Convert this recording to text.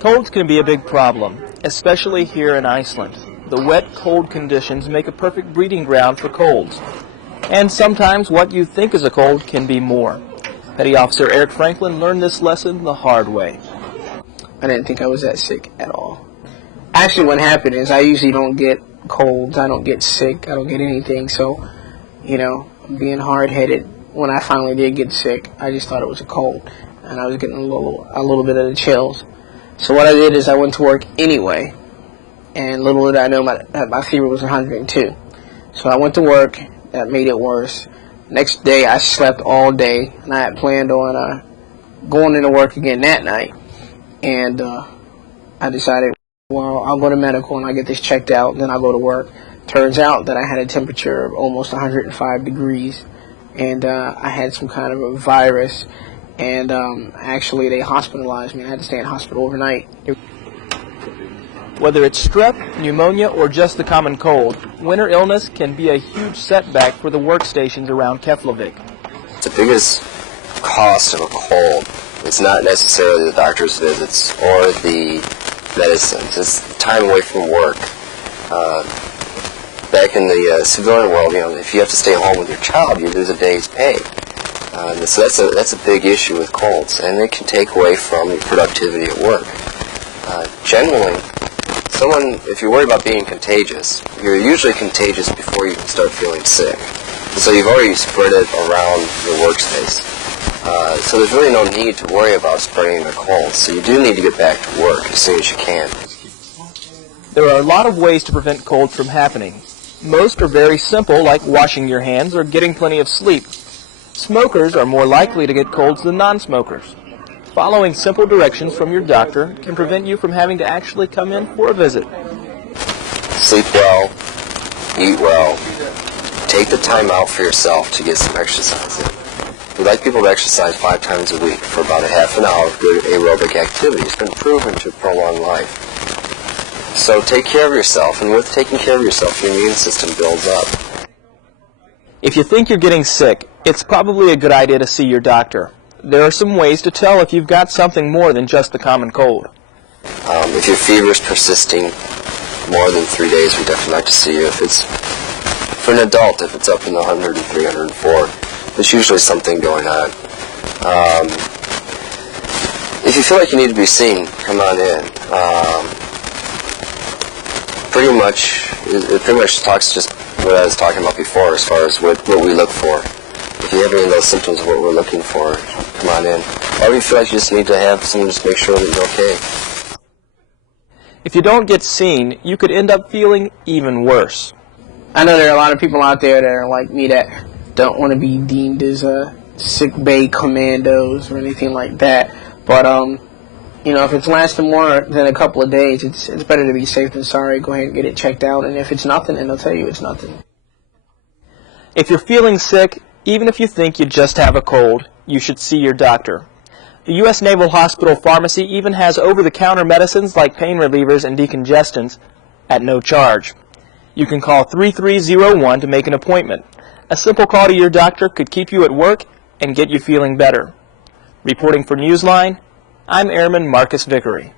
Colds can be a big problem, especially here in Iceland. The wet, cold conditions make a perfect breeding ground for colds. And sometimes what you think is a cold can be more. Petty Officer Eric Franklin learned this lesson the hard way. I didn't think I was that sick at all. Actually, what happened is I usually don't get colds. I don't get sick. I don't get anything. So, being hard-headed, when I finally did get sick, I just thought it was a cold. And I was getting a little bit of the chills. So what I did is I went to work anyway. And little did I know my fever was 102. So I went to work. That made it worse. Next day, I slept all day. And I had planned on going into work again that night. And I decided, well, I'll go to medical and I'll get this checked out, and then I'll go to work. Turns out that I had a temperature of almost 105 degrees, and I had some kind of a virus, and actually they hospitalized me. I had to stay in hospital overnight. Whether it's strep, pneumonia, or just the common cold, winter illness can be a huge setback for the workstations around Keflavik. The biggest cost of a cold is not necessarily the doctor's visits or the medicines. It's time away from work. Back in the civilian world, if you have to stay home with your child, you lose a day's pay. So that's a big issue with colds, and it can take away from your productivity at work. Generally, if you're worried about being contagious, you're usually contagious before you can start feeling sick. And so you've already spread it around your workspace. So there's really no need to worry about spreading the cold. So you do need to get back to work as soon as you can. There are a lot of ways to prevent colds from happening. Most are very simple, like washing your hands or getting plenty of sleep. Smokers are more likely to get colds than non-smokers. Following simple directions from your doctor can prevent you from having to actually come in for a visit. Sleep well, eat well, take the time out for yourself to get some exercise in. We like people to exercise 5 times a week for about a half an hour of good aerobic activity. It's been proven to prolong life. So take care of yourself, and with taking care of yourself, your immune system builds up. If you think you're getting sick, it's probably a good idea to see your doctor. There are some ways to tell if you've got something more than just the common cold. If your fever is persisting more than 3 days, we definitely like to see you. If it's for an adult, if it's up in the 103, 104, there's usually something going on. If you feel like you need to be seen, come on in. It pretty much talks just what I was talking about before as far as what we look for. If you have any of those symptoms of what we're looking for, come on in. Or if you feel like you just need to have someone just make sure that you're okay. If you don't get seen, you could end up feeling even worse. I know there are a lot of people out there that are like me that don't want to be deemed as sick bay commandos or anything like that. But if it's lasting more than a couple of days, it's better to be safe than sorry. Go ahead and get it checked out, and if it's nothing, then they'll tell you it's nothing. If you're feeling sick, even if you think you just have a cold, you should see your doctor. The U.S. Naval Hospital Pharmacy even has over-the-counter medicines like pain relievers and decongestants at no charge. You can call 3301 to make an appointment. A simple call to your doctor could keep you at work and get you feeling better. Reporting for Newsline, I'm Airman Marcus Vickery.